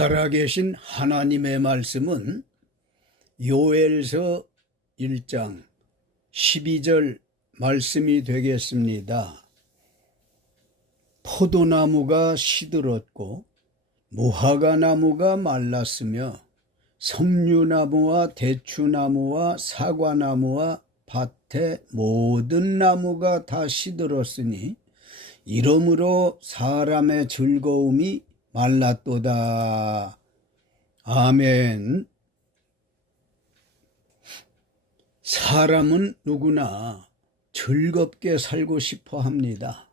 살아계신 하나님의 말씀은 요엘서 1장 12절 말씀이 되겠습니다. 포도나무가 시들었고 무화과나무가 말랐으며 석류나무와 대추나무와 사과나무와 밭의 모든 나무가 다 시들었으니 이러므로 사람의 즐거움이 말랐도다. 아멘. 사람은 누구나 즐겁게 살고 싶어 합니다.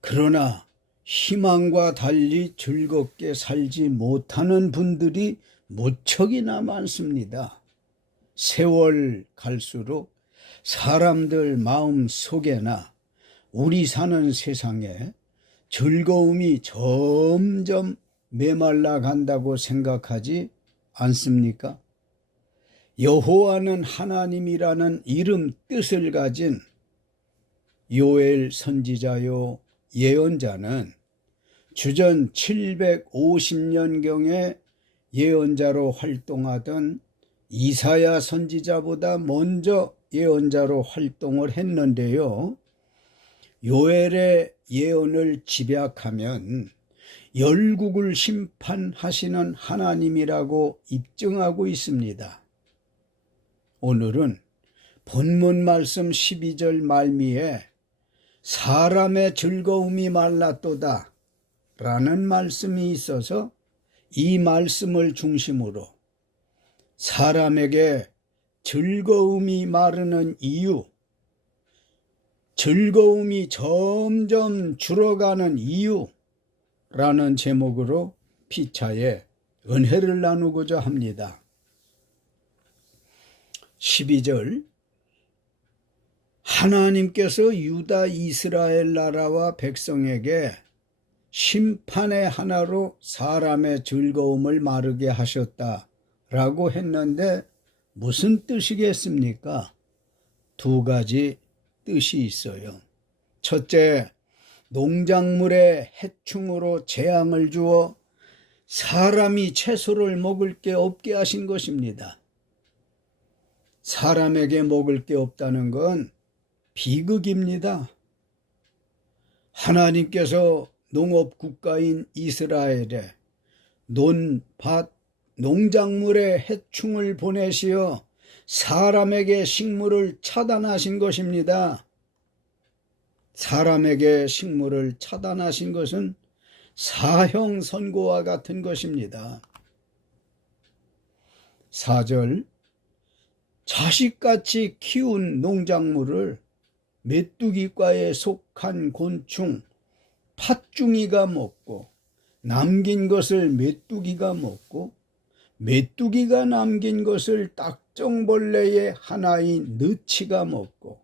그러나 희망과 달리 즐겁게 살지 못하는 분들이 무척이나 많습니다. 세월 갈수록 사람들 마음 속에나 우리 사는 세상에 즐거움이 점점 메말라 간다고 생각하지 않습니까? 여호와는 하나님이라는 이름 뜻을 가진 요엘 선지자요 예언자는 주전 750년경에 예언자로 활동하던 이사야 선지자보다 먼저 예언자로 활동을 했는데요. 요엘의 예언을 집약하면 열국을 심판하시는 하나님이라고 입증하고 있습니다. 오늘은 본문 말씀 12절 말미에 사람의 즐거움이 말랐도다 라는 말씀이 있어서 이 말씀을 중심으로 사람에게 즐거움이 마르는 이유, 즐거움이 점점 줄어가는 이유라는 제목으로 피차에 은혜를 나누고자 합니다. 12절 하나님께서 유다 이스라엘 나라와 백성에게 심판의 하나로 사람의 즐거움을 마르게 하셨다라고 했는데 무슨 뜻이겠습니까? 두 가지 뜻이 있어요. 첫째, 농작물에 해충으로 재앙을 주어 사람이 채소를 먹을 게 없게 하신 것입니다. 사람에게 먹을 게 없다는 건 비극입니다. 하나님께서 농업국가인 이스라엘에 농작물에 해충을 보내시어 사람에게 식물을 차단하신 것입니다. 사람에게 식물을 차단하신 것은 사형 선고와 같은 것입니다. 4절 자식같이 키운 농작물을 메뚜기과에 속한 곤충 팥중이가 먹고 남긴 것을 메뚜기가 먹고 메뚜기가 남긴 것을 딱정벌레의 하나인 느치가 먹고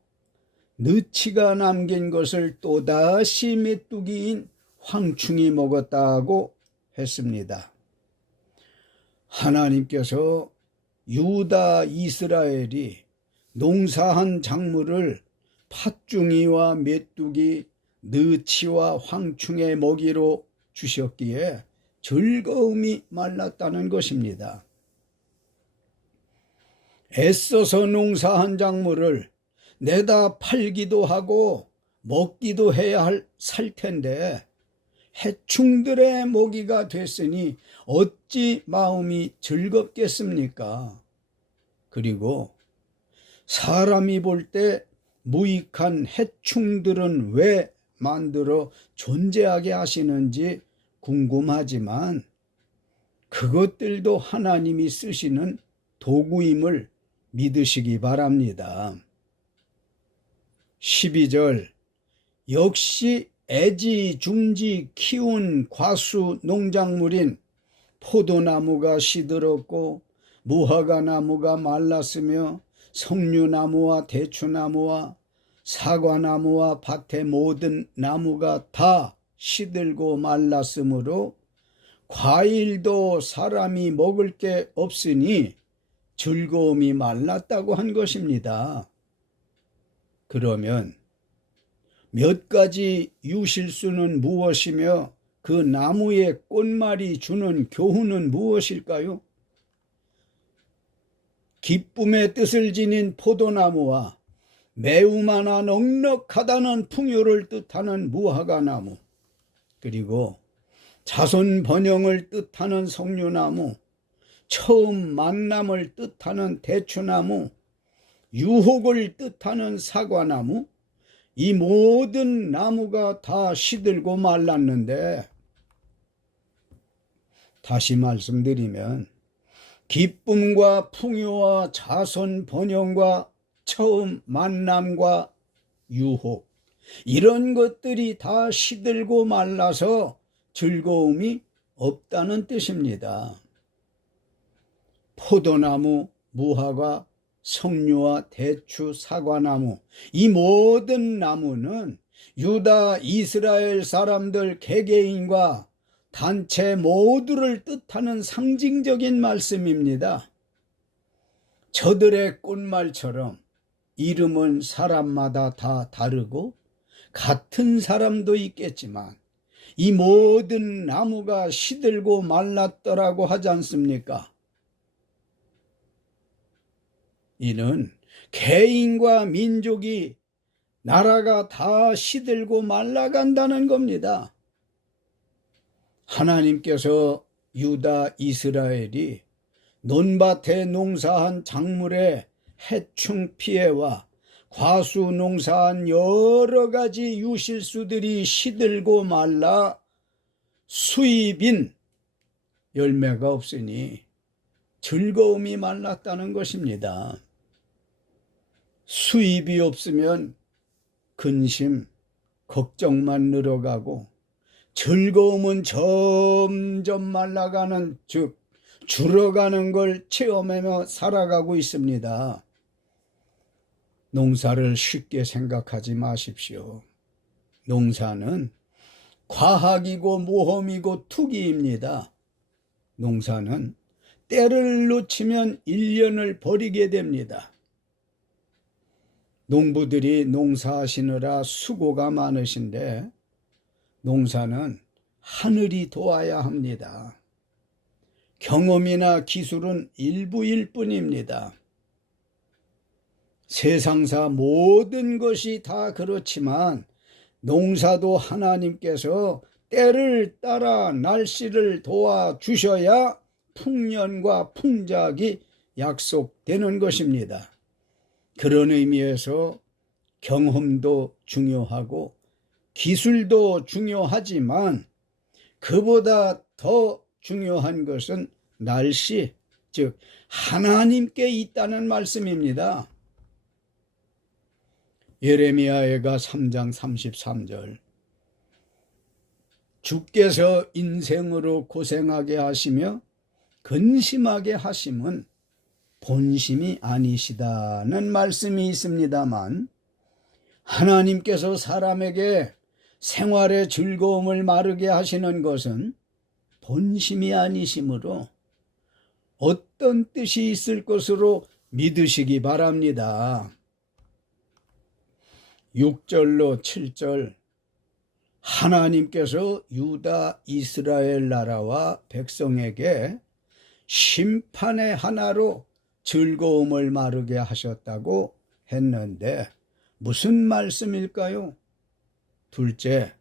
느치가 남긴 것을 또다시 메뚜기인 황충이 먹었다고 했습니다. 하나님께서 유다 이스라엘이 농사한 작물을 팥중이와 메뚜기, 느치와 황충의 먹이로 주셨기에 즐거움이 말랐다는 것입니다. 애써서 농사한 작물을 내다 팔기도 하고 먹기도 해야 살 텐데 해충들의 먹이가 됐으니 어찌 마음이 즐겁겠습니까? 그리고 사람이 볼 때 무익한 해충들은 왜 만들어 존재하게 하시는지 궁금하지만 그것들도 하나님이 쓰시는 도구임을 믿으시기 바랍니다. 12절 역시 애지중지 키운 과수 농작물인 포도나무가 시들었고 무화과나무가 말랐으며 석류나무와 대추나무와 사과나무와 밭의 모든 나무가 다 시들고 말랐으므로 과일도 사람이 먹을 게 없으니 즐거움이 말랐다고 한 것입니다. 그러면 몇 가지 유실수는 무엇이며 그 나무의 꽃말이 주는 교훈은 무엇일까요? 기쁨의 뜻을 지닌 포도나무와 매우 많아 넉넉하다는 풍요를 뜻하는 무화과나무, 그리고 자손 번영을 뜻하는 석류나무, 처음 만남을 뜻하는 대추나무, 유혹을 뜻하는 사과나무, 이 모든 나무가 다 시들고 말랐는데, 다시 말씀드리면 기쁨과 풍요와 자손 번영과 처음 만남과 유혹, 이런 것들이 다 시들고 말라서 즐거움이 없다는 뜻입니다. 포도나무, 무화과, 석류와 대추, 사과나무, 이 모든 나무는 유다 이스라엘 사람들 개개인과 단체 모두를 뜻하는 상징적인 말씀입니다. 저들의 꽃말처럼 이름은 사람마다 다 다르고 같은 사람도 있겠지만 이 모든 나무가 시들고 말랐더라고 하지 않습니까? 이는 개인과 민족이, 나라가 다 시들고 말라간다는 겁니다. 하나님께서 유다 이스라엘이 논밭에 농사한 작물의 해충 피해와 과수 농사한 여러 가지 유실수들이 시들고 말라 수입인 열매가 없으니 즐거움이 말랐다는 것입니다. 수입이 없으면 근심, 걱정만 늘어가고 즐거움은 점점 말라가는, 즉 줄어가는 걸 체험하며 살아가고 있습니다. 농사를 쉽게 생각하지 마십시오. 농사는 과학이고 모험이고 투기입니다. 농사는 때를 놓치면 1년을 버리게 됩니다. 농부들이 농사하시느라 수고가 많으신데 농사는 하늘이 도와야 합니다. 경험이나 기술은 일부일 뿐입니다. 세상사 모든 것이 다 그렇지만 농사도 하나님께서 때를 따라 날씨를 도와주셔야 풍년과 풍작이 약속되는 것입니다. 그런 의미에서 경험도 중요하고 기술도 중요하지만 그보다 더 중요한 것은 날씨, 즉 하나님께 있다는 말씀입니다. 예레미야애가 3장 33절, 주께서 인생으로 고생하게 하시며 근심하게 하심은 본심이 아니시다는 말씀이 있습니다만, 하나님께서 사람에게 생활의 즐거움을 마르게 하시는 것은 본심이 아니시므로 어떤 뜻이 있을 것으로 믿으시기 바랍니다. 6절로 7절, 하나님께서 유다 이스라엘 나라와 백성에게 심판의 하나로 즐거움을 마르게 하셨다고 했는데 무슨 말씀일까요? 둘째,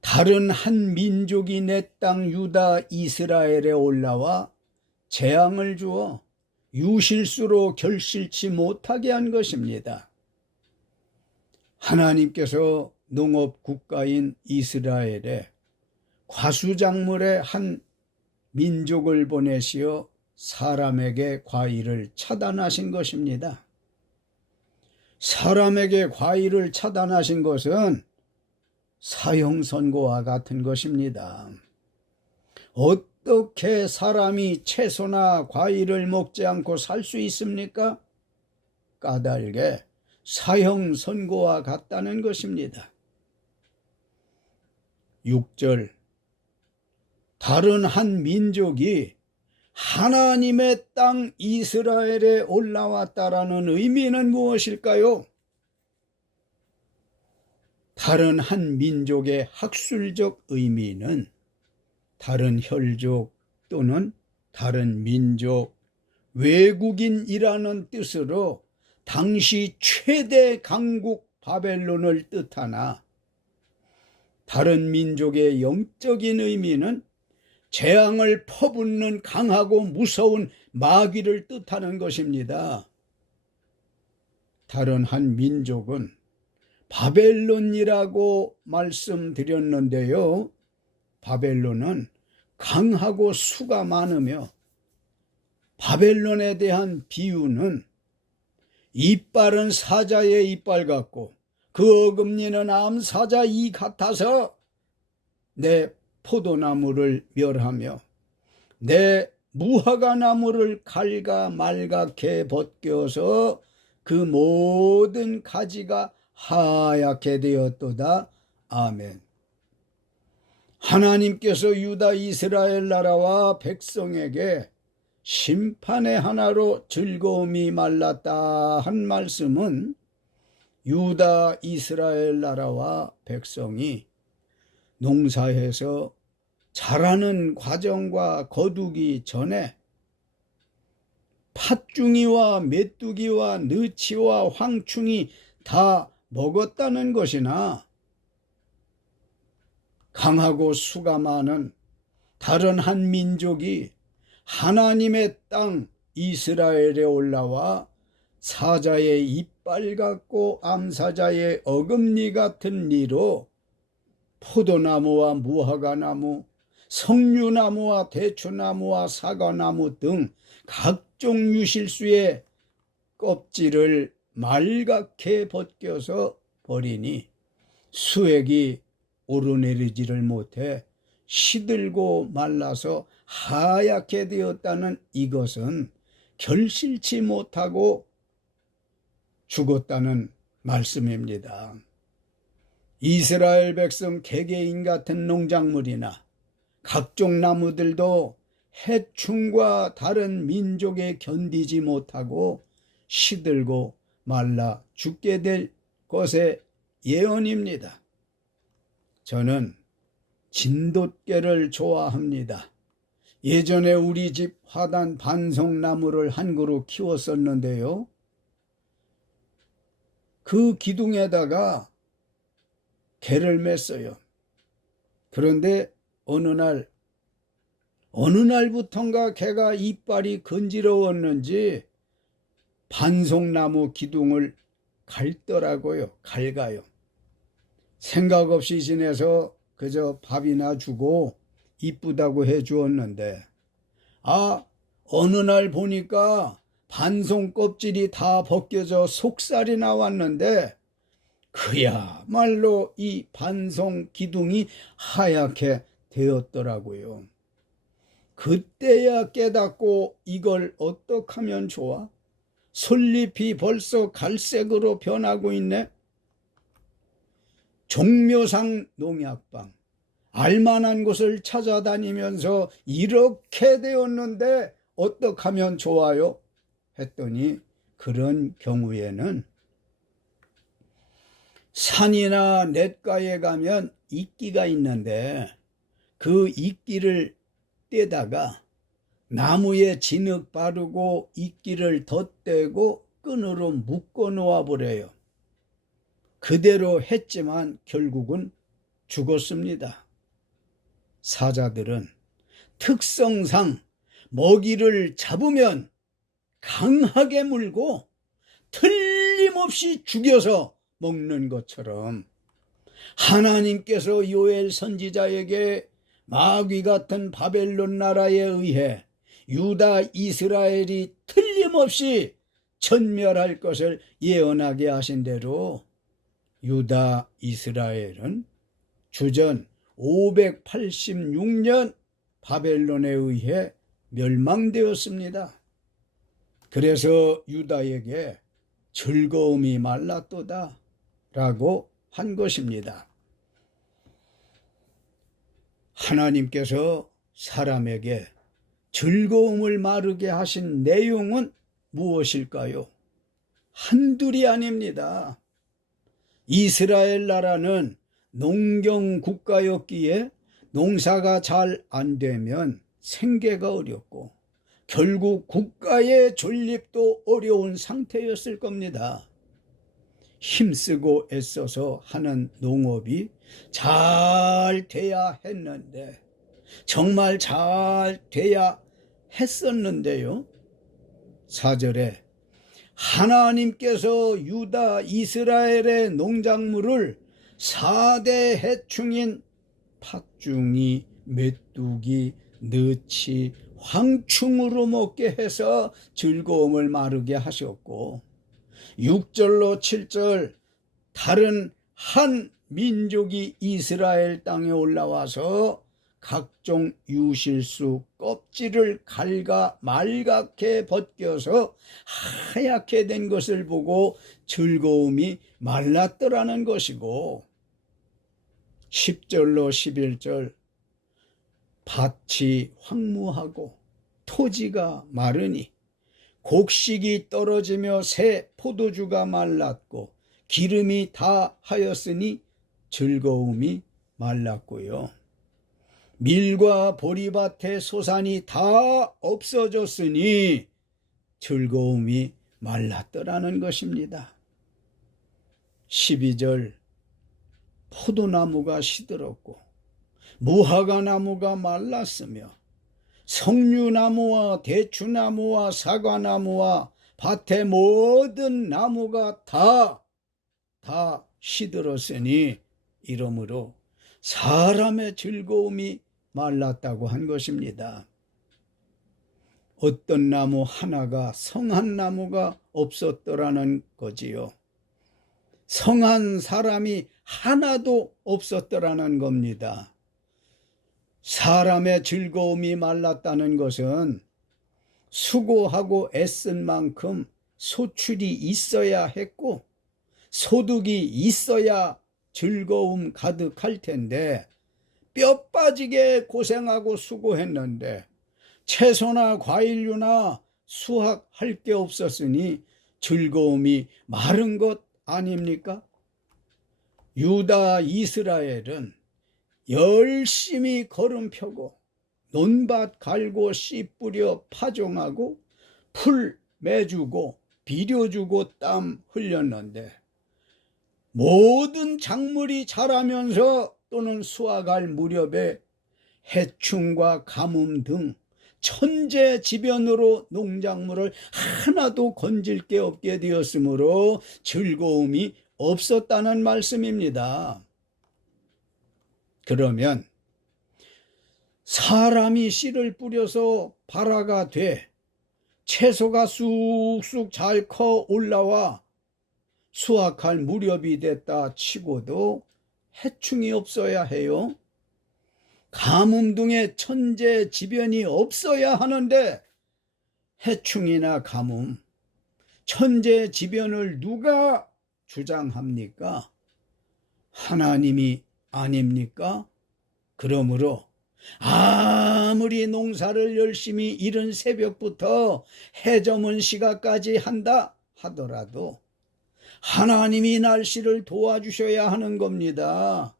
다른 한 민족이 내 땅 유다 이스라엘에 올라와 재앙을 주어 유실수로 결실치 못하게 한 것입니다. 하나님께서 농업 국가인 이스라엘에 과수작물의 한 민족을 보내시어 사람에게 과일을 차단하신 것입니다. 사람에게 과일을 차단하신 것은 사형선고와 같은 것입니다. 어떻게 사람이 채소나 과일을 먹지 않고 살 수 있습니까? 까닭에 사형선고와 같다는 것입니다. 6절, 다른 한 민족이 하나님의 땅 이스라엘에 올라왔다라는 의미는 무엇일까요? 다른 한 민족의 학술적 의미는 다른 혈족 또는 다른 민족, 외국인이라는 뜻으로 당시 최대 강국 바벨론을 뜻하나, 다른 민족의 영적인 의미는 재앙을 퍼붓는 강하고 무서운 마귀를 뜻하는 것입니다. 다른 한 민족은 바벨론이라고 말씀드렸는데요. 바벨론은 강하고 수가 많으며, 바벨론에 대한 비유는 이빨은 사자의 이빨 같고 그 어금니는 암사자 이 같아서 내 포도나무를 멸하며 내 무화과나무를 갈가 말갛게 벗겨서 그 모든 가지가 하얗게 되었도다. 아멘. 하나님께서 유다 이스라엘 나라와 백성에게 심판의 하나로 즐거움이 말랐다 한 말씀은 유다 이스라엘 나라와 백성이 농사해서 자라는 과정과 거두기 전에 팥중이와 메뚜기와 느치와 황충이 다 먹었다는 것이나, 강하고 수가 많은 다른 한 민족이 하나님의 땅 이스라엘에 올라와 사자의 이빨 같고 암사자의 어금니 같은 리로 포도나무와 무화과나무, 석류나무와 대추나무와 사과나무 등 각종 유실수의 껍질을 말갛게 벗겨서 버리니 수액이 오르내리지를 못해 시들고 말라서 하얗게 되었다는 이것은 결실치 못하고 죽었다는 말씀입니다. 이스라엘 백성 개개인 같은 농작물이나 각종 나무들도 해충과 다른 민족에 견디지 못하고 시들고 말라 죽게 될 것의 예언입니다. 저는 진돗개를 좋아합니다. 예전에 우리 집 화단 반송나무를 한 그루 키웠었는데요. 그 기둥에다가 개를 맸어요. 그런데 어느 날부턴가 개가 이빨이 건지러웠는지 반송나무 기둥을 갈가요. 생각 없이 지내서 그저 밥이나 주고 이쁘다고 해 주었는데, 어느 날 보니까 반송 껍질이 다 벗겨져 속살이 나왔는데, 그야말로 이 반송 기둥이 하얗게 되었더라고요. 그때야 깨닫고 이걸 어떻게 하면 좋아? 솔잎이 벌써 갈색으로 변하고 있네. 종묘상 농약방, 알만한 곳을 찾아다니면서 이렇게 되었는데 어떻게 하면 좋아요? 했더니 그런 경우에는 산이나 냇가에 가면 이끼가 있는데 그 이끼를 떼다가 나무에 진흙 바르고 이끼를 덧대고 끈으로 묶어 놓아 버려요. 그대로 했지만 결국은 죽었습니다. 사자들은 특성상 먹이를 잡으면 강하게 물고 틀림없이 죽여서 먹는 것처럼 하나님께서 요엘 선지자에게 마귀 같은 바벨론 나라에 의해 유다 이스라엘이 틀림없이 전멸할 것을 예언하게 하신 대로 유다 이스라엘은 주전 586년 바벨론에 의해 멸망되었습니다. 그래서 유다에게 즐거움이 말랐도다 라고 한 것입니다. 하나님께서 사람에게 즐거움을 마르게 하신 내용은 무엇일까요? 한둘이 아닙니다. 이스라엘 나라는 농경 국가였기에 농사가 잘 안 되면 생계가 어렵고 결국 국가의 존립도 어려운 상태였을 겁니다. 힘쓰고 애써서 하는 농업이 잘 돼야 했는데, 정말 잘 돼야 했었는데요. 4절에 하나님께서 유다 이스라엘의 농작물을 4대 해충인 팥중이, 메뚜기, 너치, 황충으로 먹게 해서 즐거움을 마르게 하셨고, 6절로 7절 다른 한 민족이 이스라엘 땅에 올라와서 각종 유실수 껍질을 갈가 말갛게 벗겨서 하얗게 된 것을 보고 즐거움이 말랐더라는 것이고, 10절로 11절 밭이 황무하고 토지가 마르니 곡식이 떨어지며 새 포도주가 말랐고 기름이 다 하였으니 즐거움이 말랐고요. 밀과 보리밭의 소산이 다 없어졌으니 즐거움이 말랐더라는 것입니다. 12절 포도나무가 시들었고 무화과나무가 말랐으며 석류나무와 대추나무와 사과나무와 밭의 모든 나무가 다 시들었으니 이러므로 사람의 즐거움이 말랐다고 한 것입니다. 어떤 나무 하나가 성한 나무가 없었더라는 거지요. 성한 사람이 하나도 없었더라는 겁니다. 사람의 즐거움이 말랐다는 것은 수고하고 애쓴 만큼 소출이 있어야 했고 소득이 있어야 즐거움 가득할 텐데, 뼈 빠지게 고생하고 수고했는데 채소나 과일류나 수확할 게 없었으니 즐거움이 마른 것 아닙니까? 유다 이스라엘은 열심히 걸음 펴고 논밭 갈고 씨 뿌려 파종하고 풀 매주고 비료 주고 땀 흘렸는데, 모든 작물이 자라면서 또는 수확할 무렵에 해충과 가뭄 등 천재지변으로 농작물을 하나도 건질 게 없게 되었으므로 즐거움이 없었다는 말씀입니다. 그러면 사람이 씨를 뿌려서 발화가 돼 채소가 쑥쑥 잘 커 올라와 수확할 무렵이 됐다 치고도 해충이 없어야 해요. 가뭄 등의 천재지변이 없어야 하는데 해충이나 가뭄, 천재지변을 누가 주장합니까? 하나님이 아닙니까? 그러므로 아무리 농사를 열심히 이른 새벽부터 해 저문 시각까지 한다 하더라도 하나님이 날씨를 도와주셔야 하는 겁니다.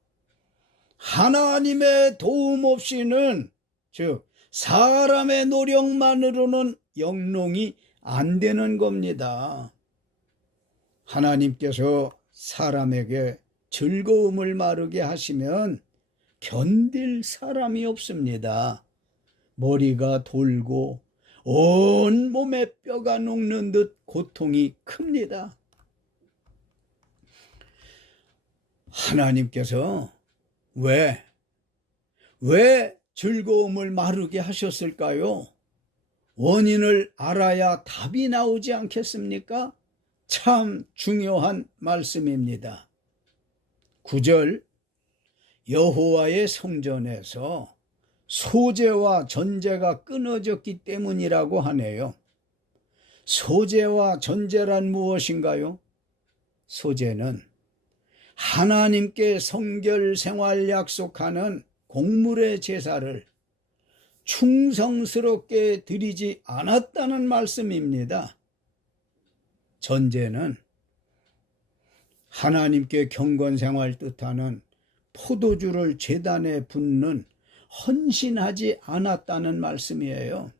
하나님의 도움 없이는, 즉 사람의 노력만으로는 영농이 안 되는 겁니다. 하나님께서 사람에게 즐거움을 마르게 하시면 견딜 사람이 없습니다. 머리가 돌고 온 몸에 뼈가 녹는 듯 고통이 큽니다. 하나님께서 왜 즐거움을 마르게 하셨을까요? 원인을 알아야 답이 나오지 않겠습니까? 참 중요한 말씀입니다. 9절 여호와의 성전에서 소재와 전제가 끊어졌기 때문이라고 하네요. 소재와 전제란 무엇인가요? 소재는 하나님께 성결 생활 약속하는 곡물의 제사를 충성스럽게 드리지 않았다는 말씀입니다. 전제는 하나님께 경건생활 뜻하는 포도주를 제단에 붓는 헌신하지 않았다는 말씀이에요.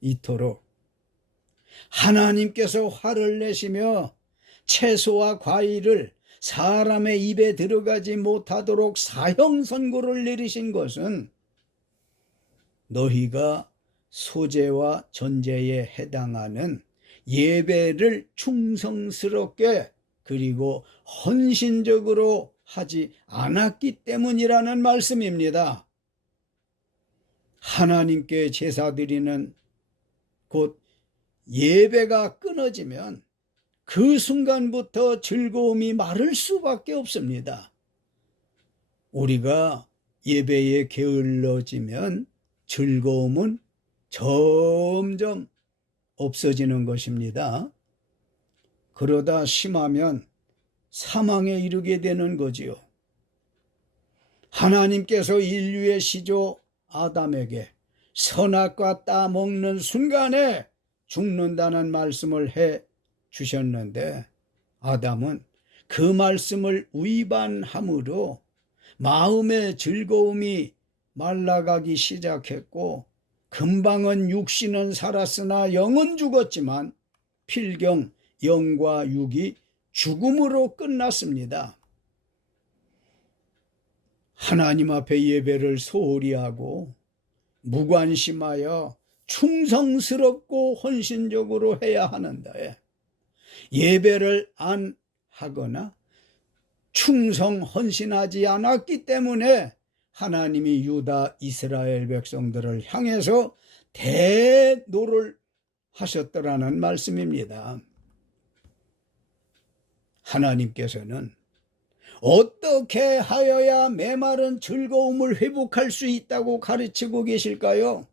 이토록 하나님께서 화를 내시며 채소와 과일을 사람의 입에 들어가지 못하도록 사형 선고를 내리신 것은 너희가 소제와 전제에 해당하는 예배를 충성스럽게 그리고 헌신적으로 하지 않았기 때문이라는 말씀입니다. 하나님께 제사 드리는 곧 예배가 끊어지면 그 순간부터 즐거움이 마를 수밖에 없습니다. 우리가 예배에 게을러지면 즐거움은 점점 없어지는 것입니다. 그러다 심하면 사망에 이르게 되는 거지요. 하나님께서 인류의 시조 아담에게 선악과 따먹는 순간에 죽는다는 말씀을 해 주셨는데 아담은 그 말씀을 위반함으로 마음의 즐거움이 말라가기 시작했고 금방은 육신은 살았으나 영은 죽었지만 필경 영과 육이 죽음으로 끝났습니다. 하나님 앞에 예배를 소홀히 하고 무관심하여 충성스럽고 헌신적으로 해야 하는데 예배를 안 하거나 충성 헌신하지 않았기 때문에 하나님이 유다 이스라엘 백성들을 향해서 대노를 하셨더라는 말씀입니다. 하나님께서는 어떻게 하여야 메마른 즐거움을 회복할 수 있다고 가르치고 계실까요?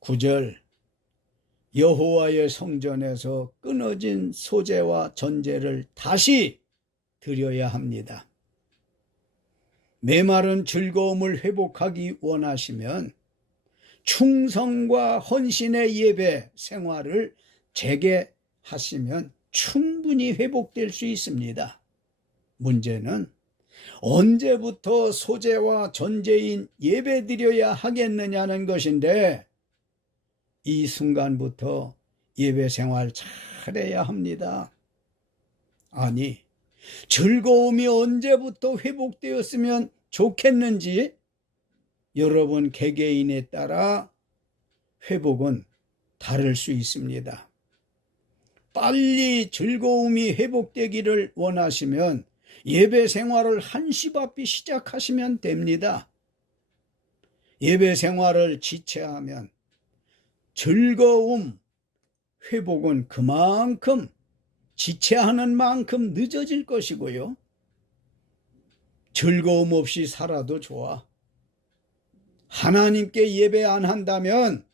9절 여호와의 성전에서 끊어진 소제와 전제를 다시 드려야 합니다. 메마른 즐거움을 회복하기 원하시면 충성과 헌신의 예배 생활을 재개하시면 충분히 회복될 수 있습니다. 문제는 언제부터 소제와 전제인 예배 드려야 하겠느냐는 것인데 이 순간부터 예배 생활 잘해야 합니다. 아니, 즐거움이 언제부터 회복되었으면 좋겠는지 여러분 개개인에 따라 회복은 다를 수 있습니다. 빨리 즐거움이 회복되기를 원하시면 예배 생활을 한시바삐 시작하시면 됩니다. 예배 생활을 지체하면 즐거움 회복은 그만큼 지체하는 만큼 늦어질 것이고요. 즐거움 없이 살아도 좋아. 하나님께 예배 안 한다면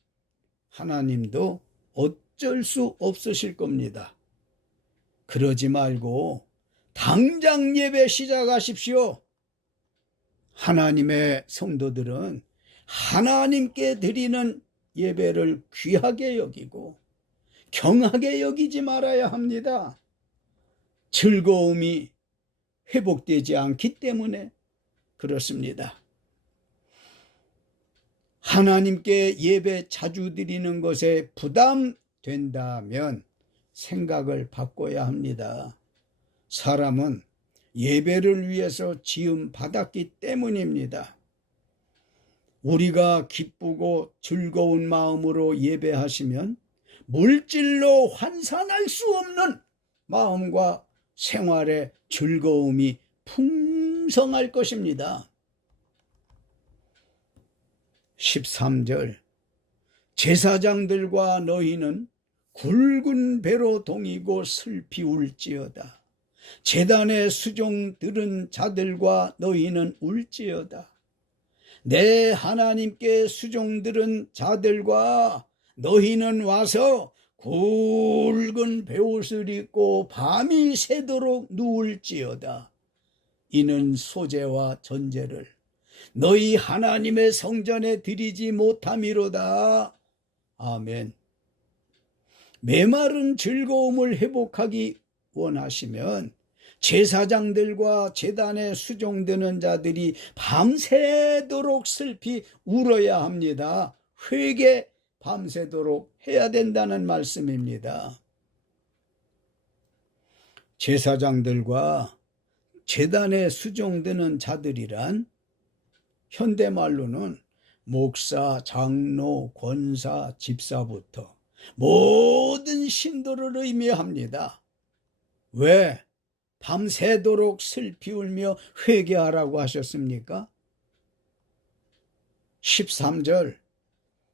하나님도 어쩔 수 없으실 겁니다. 그러지 말고 당장 예배 시작하십시오. 하나님의 성도들은 하나님께 드리는 예배를 귀하게 여기고 경하게 여기지 말아야 합니다. 즐거움이 회복되지 않기 때문에 그렇습니다. 하나님께 예배 자주 드리는 것에 부담된다면 생각을 바꿔야 합니다. 사람은 예배를 위해서 지음 받았기 때문입니다. 우리가 기쁘고 즐거운 마음으로 예배하시면 물질로 환산할 수 없는 마음과 생활의 즐거움이 풍성할 것입니다. 13절 제사장들과 너희는 굵은 배로 동이고 슬피 울지어다. 제단의 수종 들은 자들과 너희는 울지어다. 내 하나님께 수종 들은 자들과 너희는 와서 굵은 베옷을 입고 밤이 새도록 누울지어다. 이는 소제와 전제를 너희 하나님의 성전에 드리지 못함이로다. 아멘. 메마른 즐거움을 회복하기 원하시면 제사장들과 제단에 수종드는 자들이 밤새도록 슬피 울어야 합니다. 회개 밤새도록 해야 된다는 말씀입니다. 제사장들과 제단에 수종드는 자들이란 현대말로는 목사, 장로, 권사, 집사부터 모든 신도를 의미합니다. 왜 밤새도록 슬피 울며 회개하라고 하셨습니까? 13절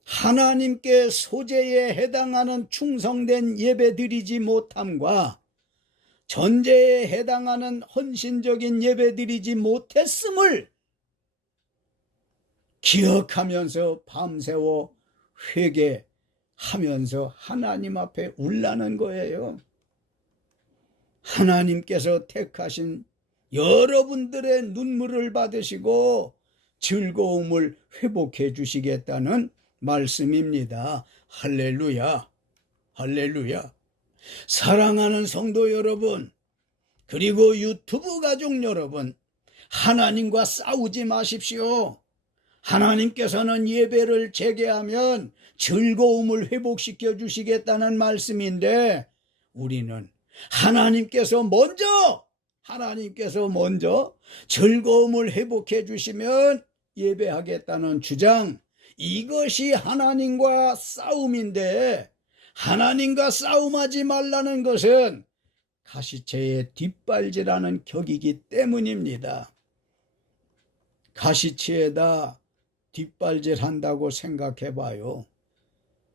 하나님께 소재에 해당하는 충성된 예배 드리지 못함과 전제에 해당하는 헌신적인 예배 드리지 못했음을 기억하면서 밤새워 회개하면서 하나님 앞에 울라는 거예요. 하나님께서 택하신 여러분들의 눈물을 받으시고 즐거움을 회복해 주시겠다는 말씀입니다. 할렐루야, 할렐루야. 사랑하는 성도 여러분, 그리고 유튜브 가족 여러분, 하나님과 싸우지 마십시오. 하나님께서는 예배를 재개하면 즐거움을 회복시켜 주시겠다는 말씀인데 우리는 하나님께서 먼저 즐거움을 회복해 주시면 예배하겠다는 주장, 이것이 하나님과 싸움인데 하나님과 싸움하지 말라는 것은 가시체의 뒷발질하는 격이기 때문입니다. 가시치에다 뒷발질한다고 생각해봐요.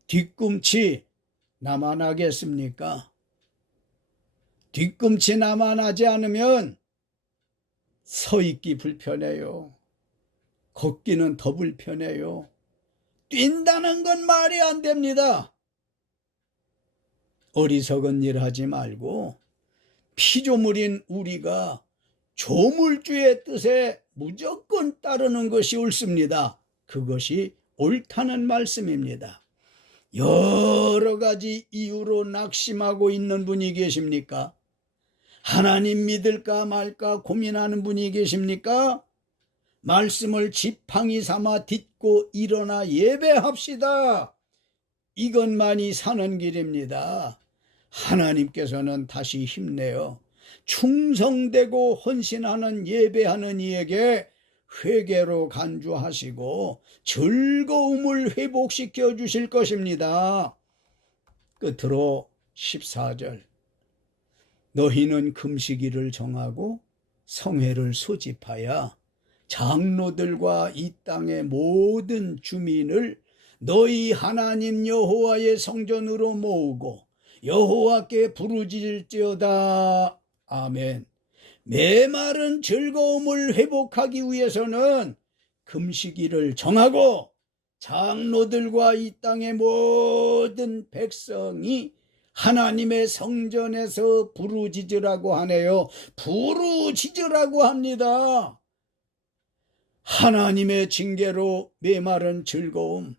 뒤꿈치 나만 하겠습니까? 뒤꿈치 나만 하지 않으면 서 있기 불편해요. 걷기는 더 불편해요. 뛴다는 건 말이 안 됩니다. 어리석은 일 하지 말고 피조물인 우리가 조물주의 뜻에 무조건 따르는 것이 옳습니다. 그것이 옳다는 말씀입니다. 여러 가지 이유로 낙심하고 있는 분이 계십니까? 하나님 믿을까 말까 고민하는 분이 계십니까? 말씀을 지팡이 삼아 딛고 일어나 예배합시다. 이것만이 사는 길입니다. 하나님께서는 다시 힘내어 충성되고 헌신하는 예배하는 이에게 회개로 간주하시고 즐거움을 회복시켜 주실 것입니다. 끝으로 14절 너희는 금식일을 정하고 성회를 소집하여 장로들과 이 땅의 모든 주민을 너희 하나님 여호와의 성전으로 모으고 여호와께 부르짖을지어다. 아멘. 메마른 즐거움을 회복하기 위해서는 금식일을 정하고 장로들과 이 땅의 모든 백성이 하나님의 성전에서 부르짖으라고 하네요. 부르짖으라고 합니다. 하나님의 징계로 메마른 즐거움,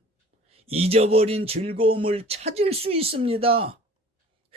잊어버린 즐거움을 찾을 수 있습니다.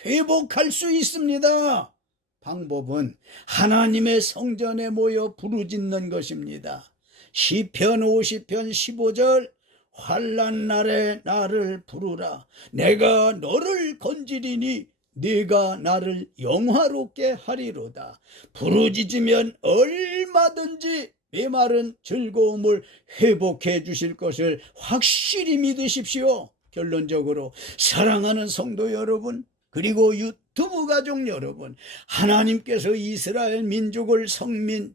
회복할 수 있습니다. 방법은 하나님의 성전에 모여 부르짖는 것입니다. 시편 50편 15절 환난 날에 나를 부르라. 내가 너를 건지리니 네가 나를 영화롭게 하리로다. 부르짖으면 얼마든지 메마른 즐거움을 회복해 주실 것을 확실히 믿으십시오. 결론적으로 사랑하는 성도 여러분, 그리고 유튜브 가족 여러분, 하나님께서 이스라엘 민족을 성민,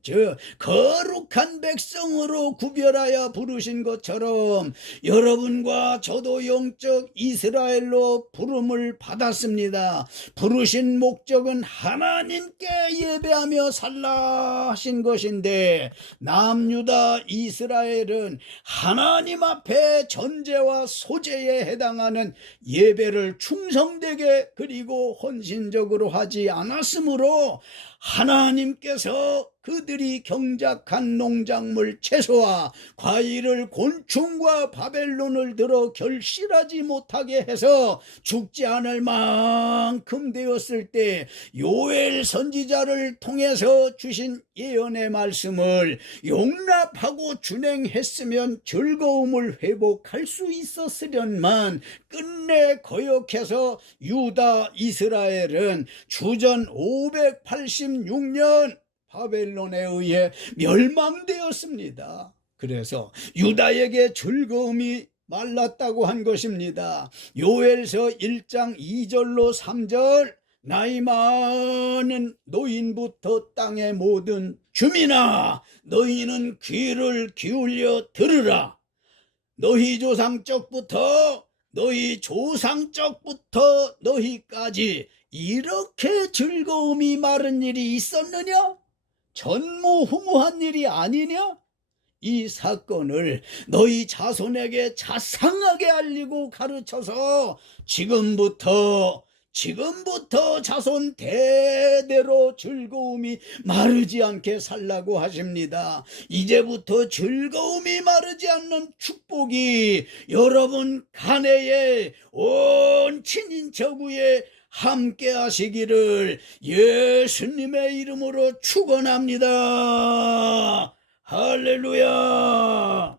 거룩한 백성으로 구별하여 부르신 것처럼 여러분과 저도 영적 이스라엘로 부름을 받았습니다. 부르신 목적은 하나님께 예배하며 살라 하신 것인데 남유다 이스라엘은 하나님 앞에 전제와 소재에 해당하는 예배를 충성되게 그리고 헌신적으로 하지 않았으므로 하나님께서 그들이 경작한 농작물 채소와 과일을 곤충과 바벨론을 들어 결실하지 못하게 해서 죽지 않을 만큼 되었을 때 요엘 선지자를 통해서 주신 예언의 말씀을 용납하고 준행했으면 즐거움을 회복할 수 있었으련만 끝내 거역해서 유다 이스라엘은 주전 586년 바벨론에 의해 멸망되었습니다. 그래서 유다에게 즐거움이 말랐다고 한 것입니다. 요엘서 1장 2절로 3절 나이 많은 노인부터 땅의 모든 주민아 너희는 귀를 기울여 들으라. 너희 조상 적부터 너희 조상 적부터 너희까지 이렇게 즐거움이 마른 일이 있었느냐? 전무후무한 일이 아니냐? 이 사건을 너희 자손에게 자상하게 알리고 가르쳐서 지금부터 자손 대대로 즐거움이 마르지 않게 살라고 하십니다. 이제부터 즐거움이 마르지 않는 축복이 여러분 가내에 온 친인척에 함께 하시기를 예수님의 이름으로 축원합니다. 할렐루야.